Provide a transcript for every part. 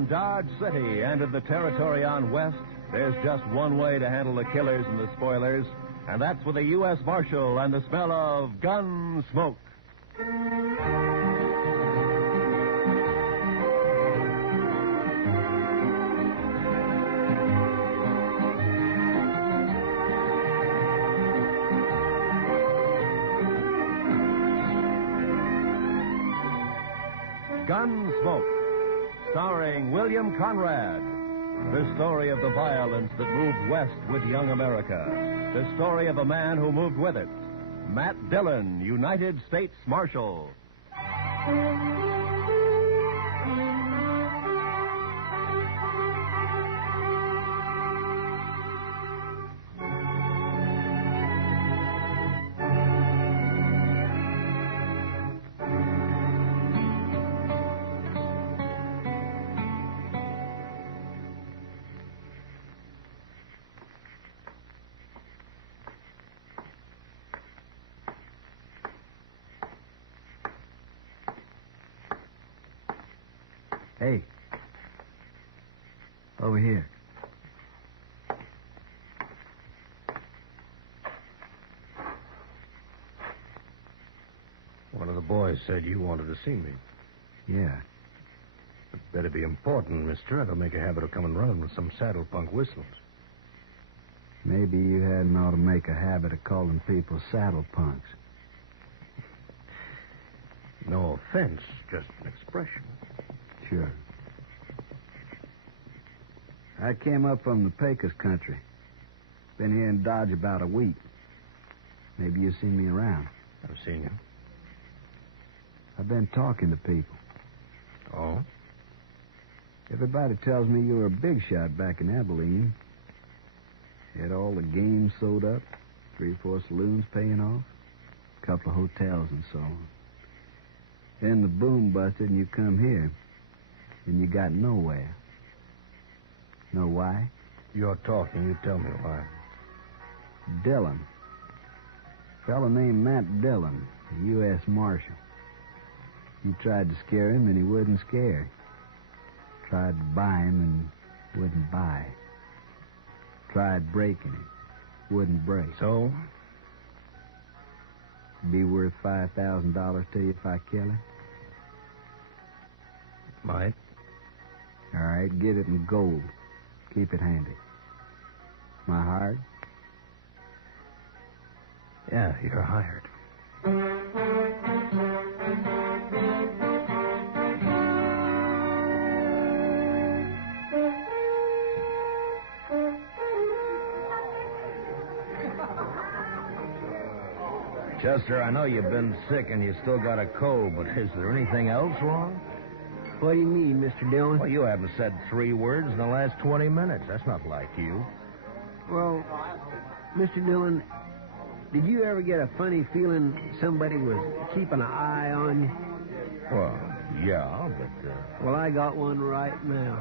around Dodge City and in the territory on West, there's just one way to handle the killers and the spoilers, and that's with a U.S. Marshal and the smell of Gunsmoke. Gunsmoke, starring William Conrad. The story of the violence that moved west with young America. The story of a man who moved with it. Matt Dillon, United States Marshal. Hey. Over here. One of the boys said you wanted to see me. Yeah. It better be important, mister. I don't make a habit of coming running with some saddle punk whistles. Maybe you hadn't ought to make a habit of calling people saddle punks. No offense, just an expression. Sure. I came up from the Pecos country. Been here in Dodge about a week. Maybe you've seen me around. I've seen you. I've been talking to people. Oh? Everybody tells me you were a big shot back in Abilene. Had all the games sewed up, 3 or 4 saloons paying off, a couple of hotels and so on. Then the boom busted and you come here, and you got nowhere. Know why? You're talking. You tell me why. Dillon. Fellow named Matt Dillon, a U.S. Marshal. You tried to scare him and he wouldn't scare. Tried to buy him and wouldn't buy. Tried breaking him, wouldn't break. So? Be worth $5,000 to you if I kill him? Might. All right, get it in gold. Keep it handy. My hired? Yeah, you're hired. Chester, I know you've been sick and you still got a cold, but is there anything else wrong? What do you mean, Mr. Dillon? Well, you haven't said 3 words in the last 20 minutes. That's not like you. Well, Mr. Dillon, did you ever get a funny feeling somebody was keeping an eye on you? Well, yeah, but... Well, I got one right now.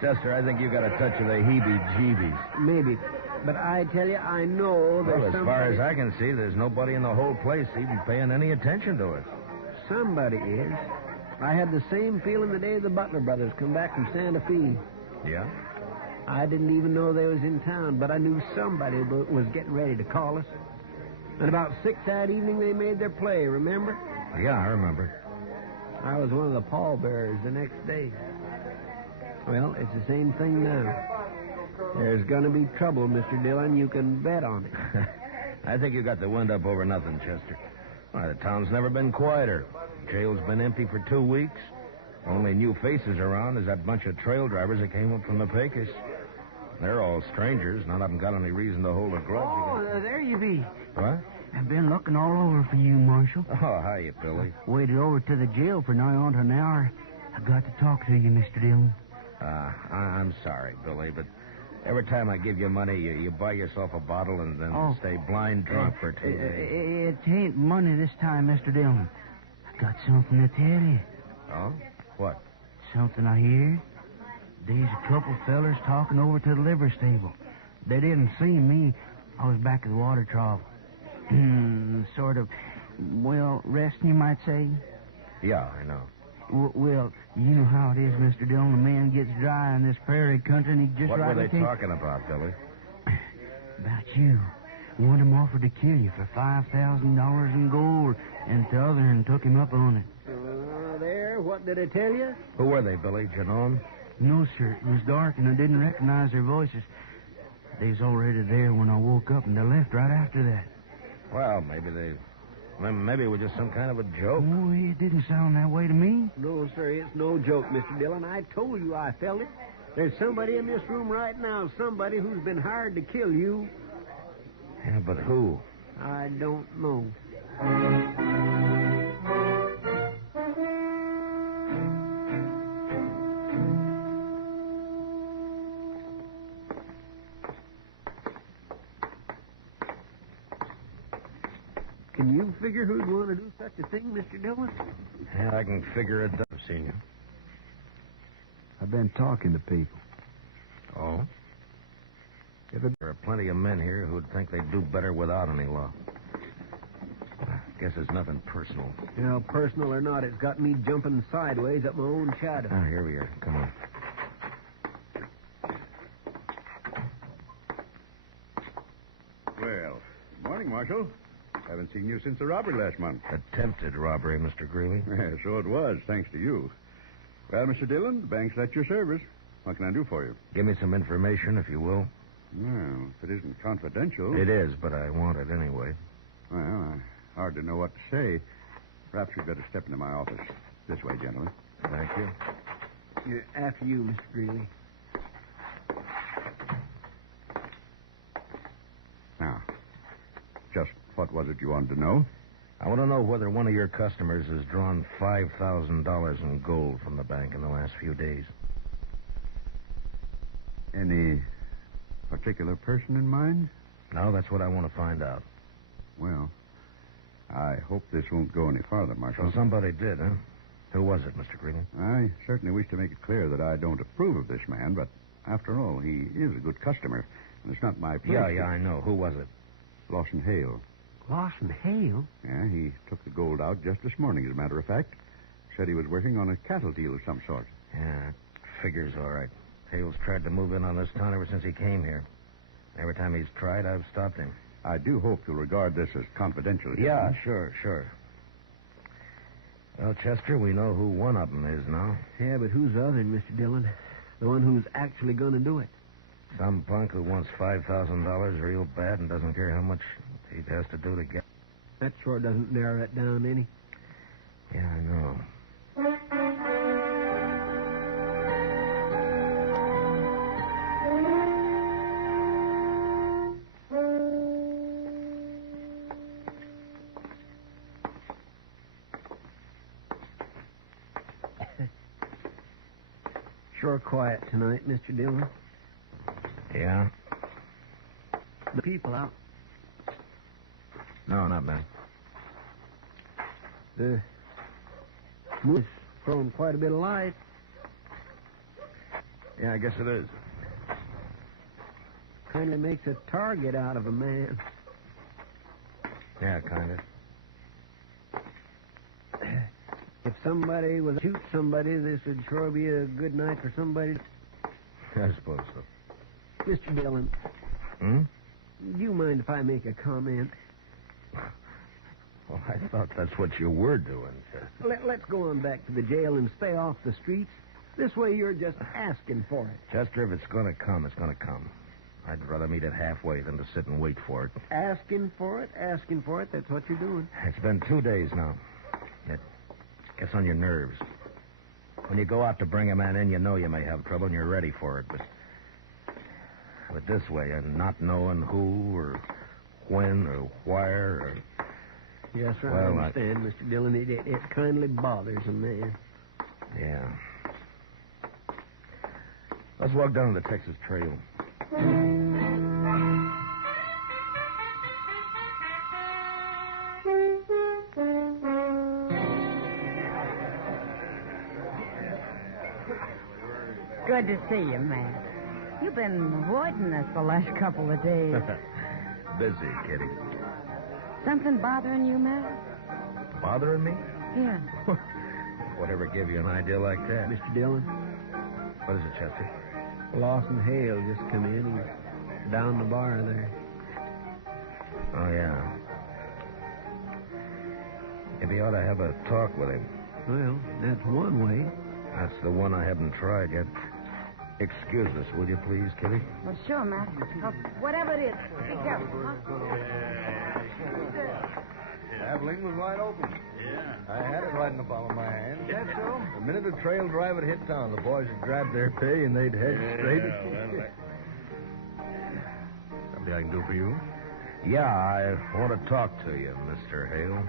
Chester, I think you got a touch of the heebie-jeebies. Maybe. But I tell you, I know there's Well, as far as I can see, there's nobody in the whole place even paying any attention to us. Somebody is. I had the same feeling the day the Butler brothers come back from Santa Fe. Yeah? I didn't even know they was in town, but I knew somebody was getting ready to call us. And about 6 that evening, they made their play, remember? Yeah, I remember. I was one of the pallbearers the next day. Well, it's the same thing now. There's going to be trouble, Mr. Dillon. You can bet on it. I think you got the wind up over nothing, Chester. Why, the town's never been quieter. Jail's been empty for 2 weeks. Only new faces around is that bunch of trail drivers that came up from the Pecos. They're all strangers. None of them got any reason to hold a grudge. Oh, there you be. What? I've been looking all over for you, Marshal. Oh, hiya, Billy. Waited over to the jail for nigh on to an hour. I got to talk to you, Mr. Dillon. I'm sorry, Billy, but every time I give you money, you buy yourself a bottle and then stay blind drunk for 2 days. It ain't money this time, Mr. Dillon. I got something to tell you. Oh? What? Something I hear. There's a couple fellers talking over to the liver stable. They didn't see me. I was back at the water trough. Sort of, well, resting, you might say. Yeah, I know. Well, you know how it is, Mr. Dillon. The man gets dry in this prairie country, and he just What were rightly they talking about, Billy? About you. One of them offered to kill you for $5,000 in gold, and the other one took him up on it. There, what did I tell you? Who were they, Billy? Did you know 'em? No, sir. It was dark, and I didn't recognize their voices. They was already there when I woke up, and they left right after that. Well, maybe it was just some kind of a joke. Oh, it didn't sound that way to me. No, sir, it's no joke, Mr. Dillon. I told you I felt it. There's somebody in this room right now, somebody who's been hired to kill you. Yeah, but who? I don't know. Can you figure who'd want to do such a thing, Mr. Dillon? Yeah, I can figure it out. I've seen you. I've been talking to people. Oh? There are plenty of men here who'd think they'd do better without any law. I guess it's nothing personal. You know, personal or not, it's got me jumping sideways up my own shadow. Ah, here we are. Come on. Well, morning, Marshal. Haven't seen you since the robbery last month. Attempted robbery, Mr. Greeley. Yeah, so it was, thanks to you. Well, Mr. Dillon, the bank's at your service. What can I do for you? Give me some information, if you will. Well, if it isn't confidential... It is, but I want it anyway. Well, I hardly know what to say. Perhaps you'd better step into my office. This way, gentlemen. Thank you. After you, Mr. Greeley. Now, just what was it you wanted to know? I want to know whether one of your customers has drawn $5,000 in gold from the bank in the last few days. Any particular person in mind? No, that's what I want to find out. Well, I hope this won't go any farther, Marshal. So somebody did, huh? Who was it, Mr. Greeley? I certainly wish to make it clear that I don't approve of this man, but after all, he is a good customer, and it's not my place. Yeah, I know. Who was it? Lawson Hale. Lawson Hale? Yeah, he took the gold out just this morning, as a matter of fact. Said he was working on a cattle deal of some sort. Yeah, figures all right. Hale's tried to move in on this town ever since he came here. Every time he's tried, I've stopped him. I do hope you'll regard this as confidential. Yeah, sure. Well, Chester, we know who one of them is now. Yeah, but who's the other, Mr. Dillon? The one who's actually going to do it. Some punk who wants $5,000 real bad and doesn't care how much he has to do to get. That sure doesn't narrow it down any. Yeah, I know. Sure quiet tonight, Mr. Dillon. Yeah? The people out. No, not many. The moon's throwing quite a bit of light. Yeah, I guess it is. Kind of makes a target out of a man. Yeah, kind of. If somebody was to shoot somebody, this would sure be a good night for somebody. I suppose so. Mr. Dillon, Hmm? do you mind if I make a comment? Well, I thought that's what you were doing, Chester. Let's go on back to the jail and stay off the streets. This way you're just asking for it. Chester, if it's going to come, it's going to come. I'd rather meet it halfway than to sit and wait for it. Asking for it, that's what you're doing. It's been 2 days now. It gets on your nerves. When you go out to bring a man in, you know you may have trouble and you're ready for it. But this way, and not knowing who or when or where or... Yes, sir, Well, I understand, Mr. Dillon. It kindly bothers a man. Yeah. Let's walk down the Texas Trail. Good to see you, Matt. You've been avoiding us the last couple of days. Busy, Kitty. Something bothering you, Matt? Bothering me? Yeah. Whatever gave you an idea like that? Mr. Dillon, What is it, Chester? Lawson Hale just come in. He's down the bar there. Oh, yeah. Maybe you ought to have a talk with him. Well, that's one way. That's the one I haven't tried yet. Excuse us, will you please, Kitty? Well, sure, Matt. Whatever it is, be careful, huh? Abilene was wide open. Yeah. I had it right in the palm of my hand. That's so? The minute the trail driver hit town, the boys would grab their pay and they'd head straight. Something I can do for you? Yeah, I want to talk to you, Mr. Hale.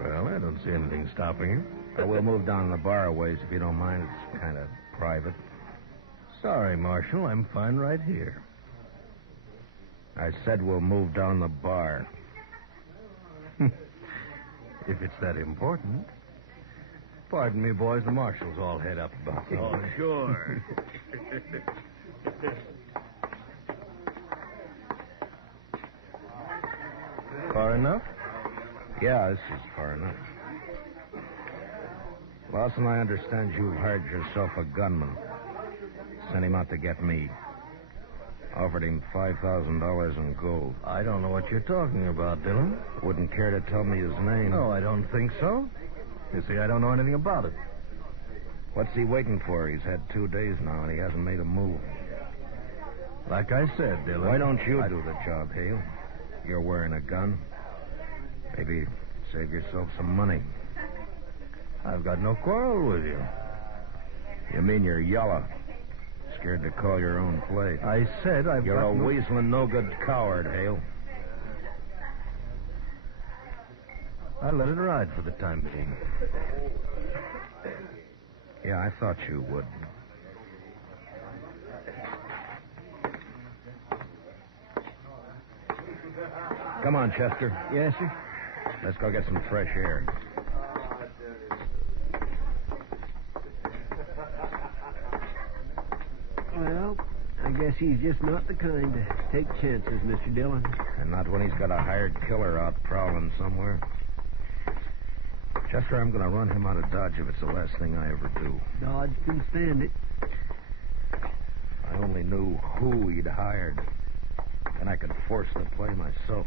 Well, I don't see anything stopping you. We'll move down the bar a ways if you don't mind. It's kind of private. Sorry, Marshal. I'm fine right here. I said we'll move down the bar. If it's that important. Pardon me, boys. The Marshal's all head up about it. Oh, sure. Far enough? Yeah, this is far enough. Lawson, I understand you've hired yourself a gunman. Sent him out to get me. Offered him $5,000 in gold. I don't know what you're talking about, Dillon. Wouldn't care to tell me his name. No, I don't think so. You see, I don't know anything about it. What's he waiting for? He's had 2 days now, and he hasn't made a move. Like I said, Dillon. Why don't you do the job, Hale? You're wearing a gun. Maybe save yourself some money. I've got no quarrel with you. You mean you're yellow? Scared to call your own play. I said You're got a weaseling, no-good coward, Hale. I'll let it ride for the time being. Yeah, I thought you would. Come on, Chester. Yes, sir? Let's go get some fresh air. Well, I guess he's just not the kind to take chances, Mr. Dillon. And not when he's got a hired killer out prowling somewhere. Chester, I'm going to run him out of Dodge if it's the last thing I ever do. Dodge can stand it. I only knew who he'd hired. And I could force the play myself.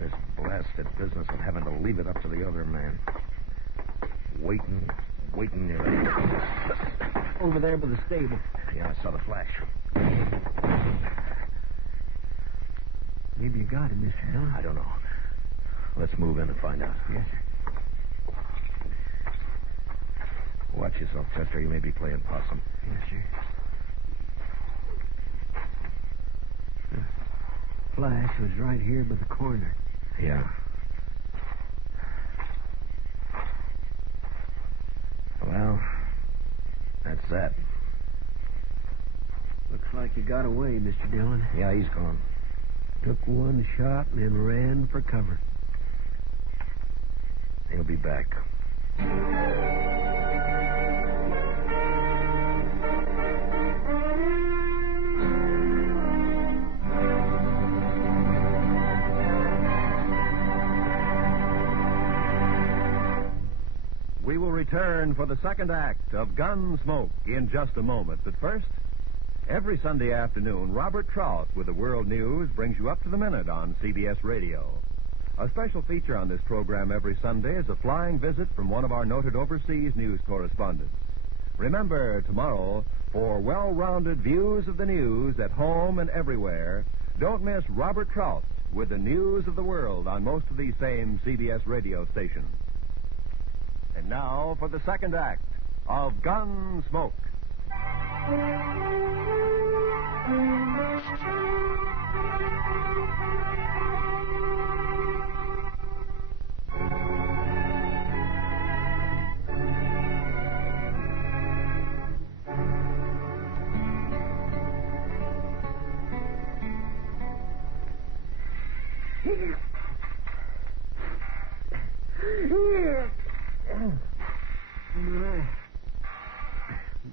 This blasted business of having to leave it up to the other man. Waiting. Over there by the stable. Yeah, I saw the flash. Maybe you got him, Mr. Dillon. I don't know. Let's move in and find out. Yes, sir. Watch yourself, Chester. You may be playing possum. Yes, sir. The flash was right here by the corner. Yeah. Well, that's that. Looks like he got away, Mr. Dillon. Yeah, he's gone. Took one shot and then ran for cover. He'll be back. We will return for the second act of Gunsmoke in just a moment. But first, every Sunday afternoon, Robert Trout with the World News brings you up to the minute on CBS Radio. A special feature on this program every Sunday is a flying visit from one of our noted overseas news correspondents. Remember, tomorrow, for well-rounded views of the news at home and everywhere, don't miss Robert Trout with the news of the world on most of these same CBS radio stations. And now for the second act of Gunsmoke.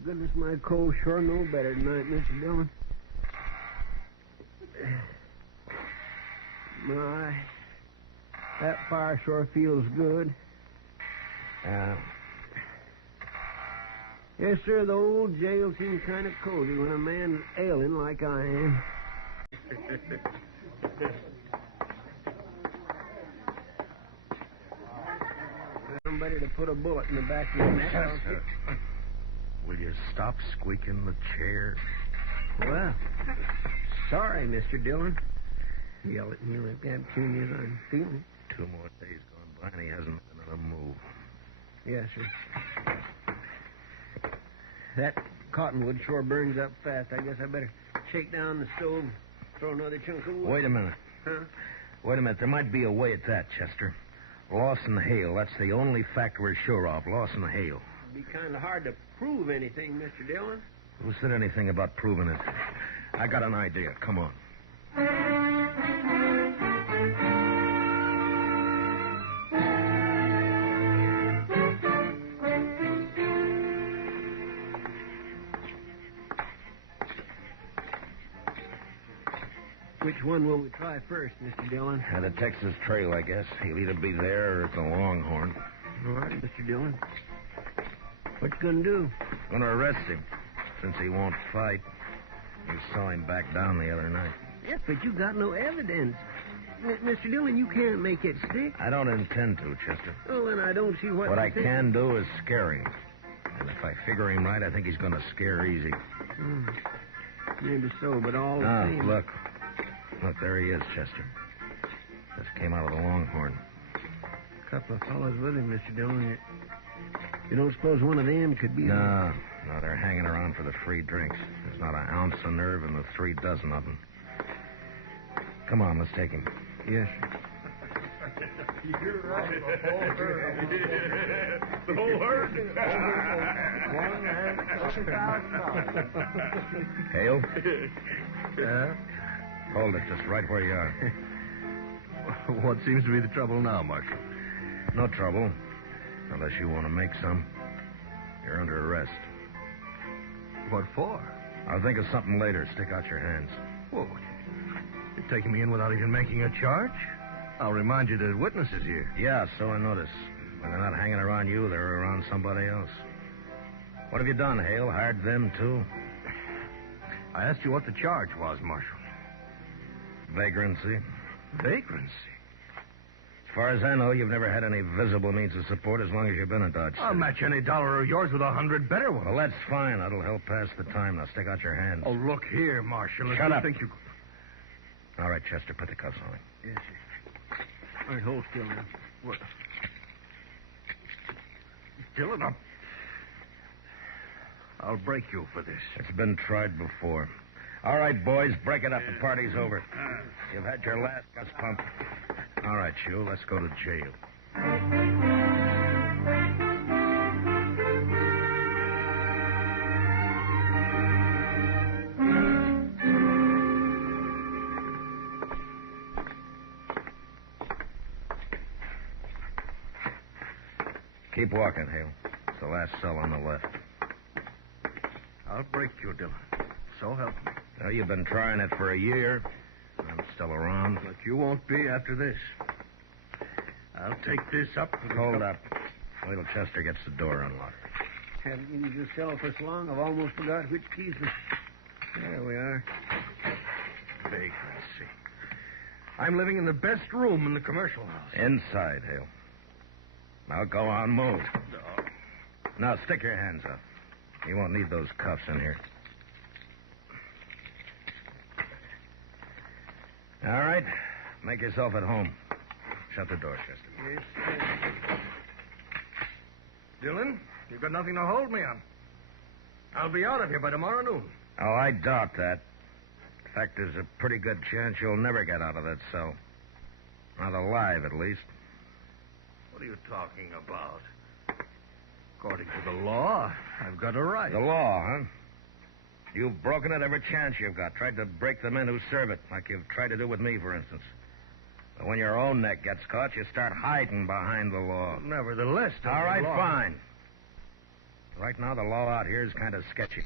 Goodness, my cold sure know better tonight, Mr. Dillon. My, that fire sure feels good. Yes, sir, the old jail seems kind of cozy when a man's ailing like I am. Somebody to put a bullet in the back of your neck. Will you stop squeaking the chair? Well, sorry, Mr. Dillon. Yell at me like that, tune as I'm feeling. 2 more days gone by and he hasn't made another move. Yes, sir. That cottonwood sure burns up fast. I guess I better shake down the stove, throw another chunk of wood. Wait a minute. Huh? Wait a minute. There might be a way at that, Chester. Loss and hail. That's the only fact we're sure of. Loss and hail. It'd be kind of hard to prove anything, Mr. Dillon. Who said anything about proving it? I got an idea. Come on. Which one will we try first, Mr. Dillon? The Texas Trail, I guess. He'll either be there or at the Longhorn. All right, Mr. Dillon. What you gonna do? Gonna arrest him, since he won't fight. You saw him back down the other night. Yes, but you got no evidence. Mr. Dillon, you can't make it stick. I don't intend to, Chester. Oh, and I don't see what... What I can do is scare him. And if I figure him right, I think he's gonna scare easy. Maybe so, but all the same... Look. Look, there he is, Chester. Just came out of the Longhorn. A couple of fellows with him, Mr. Dillon. You don't suppose one of them could be... No, they're hanging around for the free drinks. There's not an ounce of nerve in the 3 dozen of them. Come on, let's take him. Yes, sir. You're right. The whole herd. Hale? Yeah? Hold it just right where you are. What seems to be the trouble now, Marshal? No trouble. Unless you want to make some. You're under arrest. What for? I'll think of something later. Stick out your hands. Whoa. You're taking me in without even making a charge? I'll remind you there's witnesses here. Yeah, so I notice. When they're not hanging around you, they're around somebody else. What have you done, Hale? Hired them, too? I asked you what the charge was, Marshal. Vagrancy. Vagrancy? As far as I know, you've never had any visible means of support as long as you've been in Dodge City. I'll match any dollar of yours with 100 better ones. Well, that's fine. That'll help pass the time. Now, stick out your hands. Oh, look here, Marshal. Shut up. Think you... All right, Chester, put the cuffs on him. Yes, sir. All right, hold still now. What? Dillon, I'll break you for this. It's been tried before. All right, boys, break it up. The party's over. You've had your last gus pump. All right, you, let's go to jail. Keep walking, Hale. It's the last cell on the left. I'll break you, Dillon. So help me. Well, you've been trying it for a year. I'm still around. But you won't be after this. I'll take this up. Hold up. Wait till Chester gets the door unlocked. Haven't used this cell for so long, I've almost forgot which keys were... There we are. Vagrancy. I'm living in the best room in the commercial house. Inside, Hale. Now go on, move. Now stick your hands up. You won't need those cuffs in here. All right. Make yourself at home. Shut the door, Chester. Yes, sir. Dillon, you've got nothing to hold me on. I'll be out of here by tomorrow noon. Oh, I doubt that. In fact, there's a pretty good chance you'll never get out of that cell. Not alive, at least. What are you talking about? According to the law, I've got a right. The law, huh? You've broken it every chance you've got. Tried to break the men who serve it, like you've tried to do with me, for instance. But when your own neck gets caught, you start hiding behind the law. Nevertheless, all right, fine. Right now, the law out here is kind of sketchy.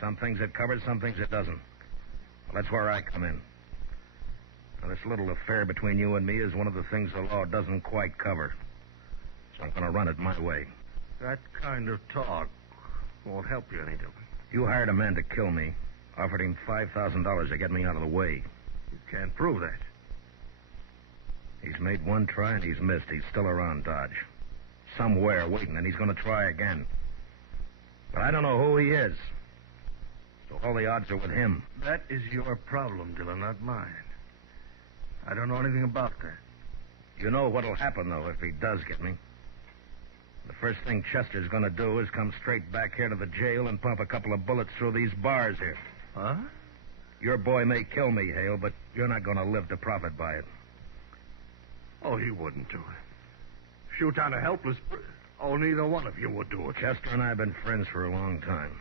Some things it covers, some things it doesn't. Well, that's where I come in. Now, this little affair between you and me is one of the things the law doesn't quite cover. So I'm going to run it my way. That kind of talk won't help you any, Dillon. You hired a man to kill me, offered him $5,000 to get me out of the way. You can't prove that. He's made one try and he's missed. He's still around Dodge. Somewhere waiting, and he's going to try again. But I don't know who he is. So all the odds are with him. That is your problem, Dillon, not mine. I don't know anything about that. You know what'll happen, though, if he does get me. The first thing Chester's going to do is come straight back here to the jail and pump a couple of bullets through these bars here. Huh? Your boy may kill me, Hale, but you're not going to live to profit by it. Oh, he wouldn't do it. Shoot down a helpless... Oh, neither one of you would do it. Chester and I have been friends for a long time.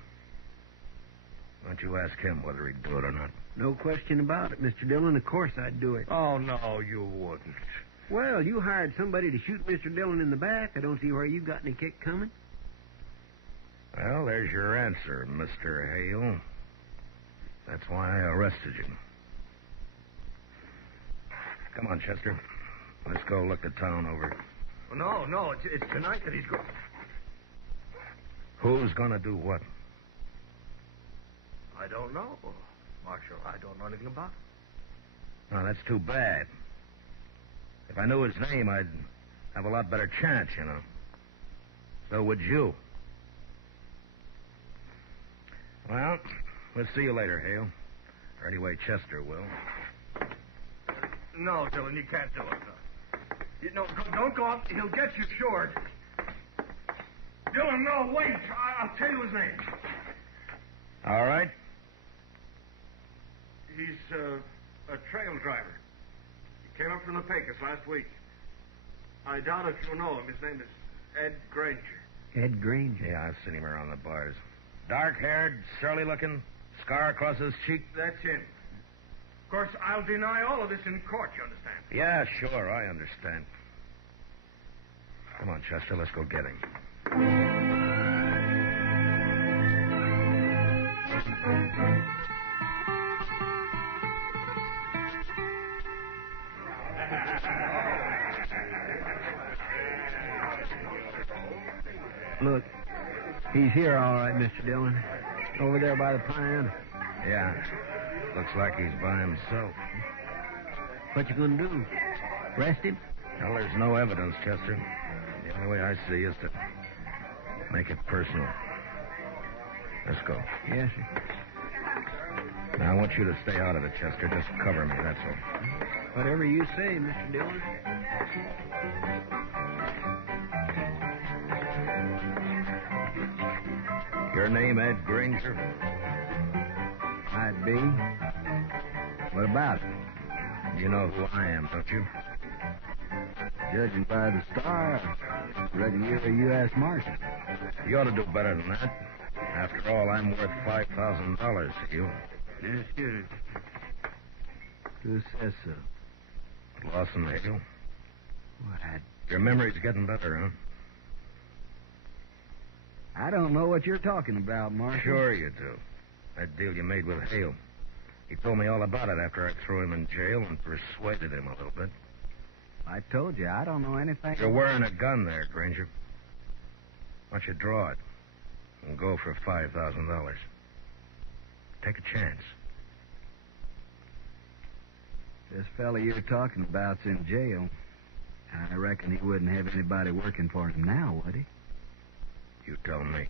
Why don't you ask him whether he'd do it or not? No question about it, Mr. Dillon. Of course I'd do it. Oh, no, you wouldn't. Well, you hired somebody to shoot Mr. Dillon in the back. I don't see where you got any kick coming. Well, there's your answer, Mr. Hale. That's why I arrested you. Come on, Chester. Let's go look the town over. Oh, no, it's tonight that he's going. Who's going to do what? I don't know, Marshal. I don't know anything about it. Oh, that's too bad. If I knew his name, I'd have a lot better chance, you know. So would you. Well, we'll see you later, Hale. Or anyway, Chester will. No, Dillon, you can't do it. No, don't go up. He'll get you short. Dillon, no, wait. I'll tell you his name. All right. He's a trail driver. He came up from the Pecos last week. I doubt if you know him. His name is Ed Granger. Ed Granger? Yeah, I've seen him around the bars. Dark-haired, surly-looking, scar across his cheek. That's him. Of course, I'll deny all of this in court, you understand? Yeah, sure, I understand. Come on, Chester, let's go get him. Look, he's here all right, Mr. Dillon. Over there by the piano. Yeah, looks like he's by himself. What you gonna do? Arrest him? Well, there's no evidence, Chester. The only way I see is to make it personal. Let's go. Yes, sir. Now, I want you to stay out of it, Chester. Just cover me, that's all. Whatever you say, Mr. Dillon. Your name, Ed Granger? Might be. What about it? You know who I am, don't you? Judging by the star, I reckon you're a U.S. Marshal. You ought to do better than that. After all, I'm worth $5,000 to you. Yes, sir. Who says so? Lawson, Hale. What? Your memory's getting better, huh? I don't know what you're talking about, Marshal. Sure you do. That deal you made with Hale. He told me all about it after I threw him in jail and persuaded him a little bit. I told you, I don't know anything. You're wearing a gun there, Granger. Why don't you draw it and go for $5,000? Take a chance. This fella you're talking about's in jail. I reckon he wouldn't have anybody working for him now, would he? You tell me.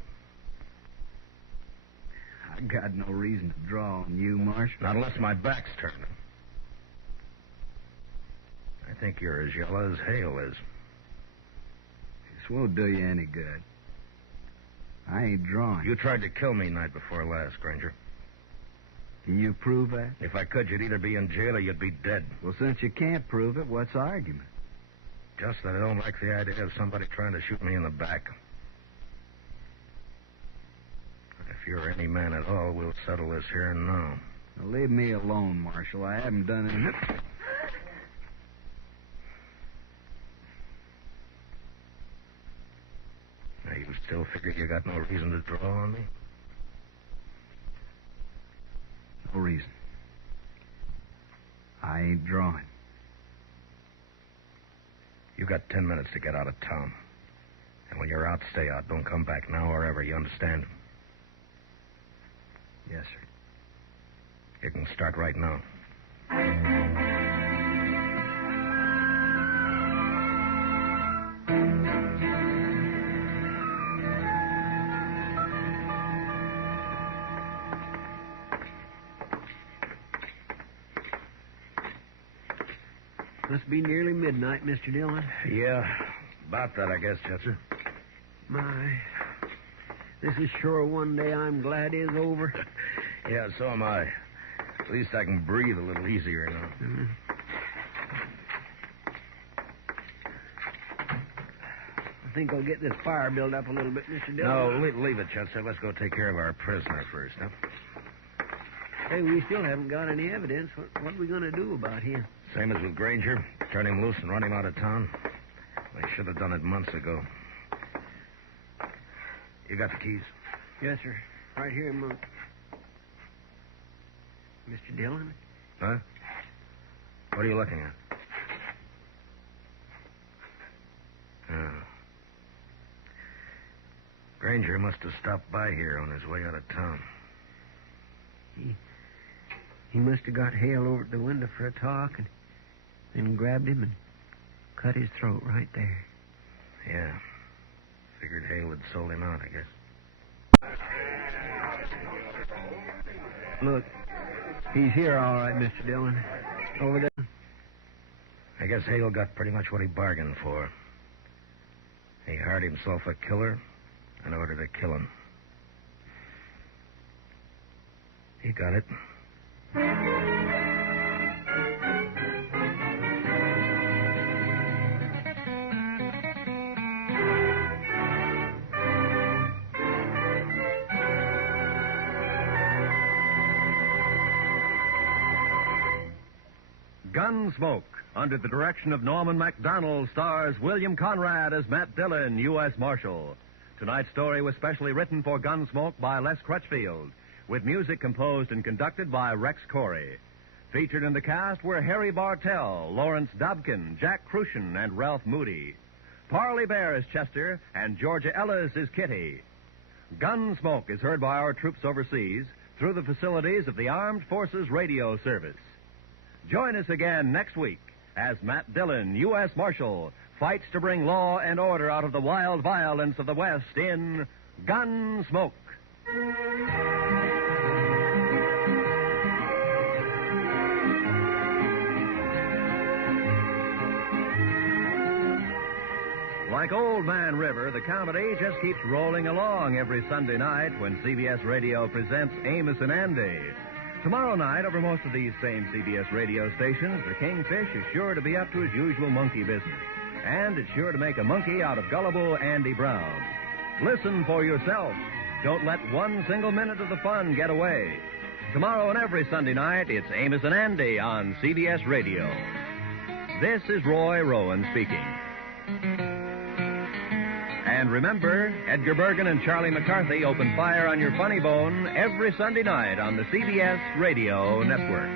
I got no reason to draw on you, Marshal. Not unless my back's turned. I think you're as yellow as Hale is. This won't do you any good. I ain't drawing. You tried to kill me night before last, Granger. Can you prove that? If I could, you'd either be in jail or you'd be dead. Well, since you can't prove it, what's the argument? Just that I don't like the idea of somebody trying to shoot me in the back. If you're any man at all, we'll settle this here and now. Now, leave me alone, Marshal. I haven't done anything. Now, you still figure you got no reason to draw on me? No reason. I ain't drawing. You got 10 minutes to get out of town. And when you're out, stay out. Don't come back now or ever. You understand? Yes, sir. You can start right now. Must be nearly midnight, Mr. Dillon. Yeah, about that, I guess, Chester. My, this is sure one day I'm glad is over. Yeah, so am I. At least I can breathe a little easier now. Mm-hmm. I think I'll get this fire built up a little bit, Mr. Dillon. No, leave it, Chester. Let's go take care of our prisoner first, huh? Hey, we still haven't got any evidence. What are we going to do about him? Same as with Granger. Turn him loose and run him out of town. They should have done it months ago. You got the keys? Yes, sir. Right here, Monk. Mr. Dillon? Huh? What are you looking at? Oh. Granger must have stopped by here on his way out of town. He must have got Hale over at the window for a talk and then grabbed him and cut his throat right there. Yeah. Figured Hale had sold him out, I guess. Look, he's here all right, Mr. Dillon. Over there. I guess Hale got pretty much what he bargained for. He hired himself a killer in order to kill him. He got it. Gunsmoke, under the direction of Norman Macdonnell, stars William Conrad as Matt Dillon, U.S. Marshal. Tonight's story was specially written for Gunsmoke by Les Crutchfield, with music composed and conducted by Rex Corey. Featured in the cast were Harry Bartell, Lawrence Dobkin, Jack Crucian, and Ralph Moody. Parley Baer is Chester, and Georgia Ellis is Kitty. Gunsmoke is heard by our troops overseas through the facilities of the Armed Forces Radio Service. Join us again next week as Matt Dillon, U.S. Marshal, fights to bring law and order out of the wild violence of the West in Gunsmoke. Like Old Man River, the comedy just keeps rolling along every Sunday night when CBS Radio presents Amos and Andy. Tomorrow night, over most of these same CBS radio stations, the Kingfish is sure to be up to his usual monkey business. And it's sure to make a monkey out of gullible Andy Brown. Listen for yourself. Don't let one single minute of the fun get away. Tomorrow and every Sunday night, it's Amos and Andy on CBS Radio. This is Roy Rowan speaking. And remember, Edgar Bergen and Charlie McCarthy open fire on your funny bone every Sunday night on the CBS Radio Network.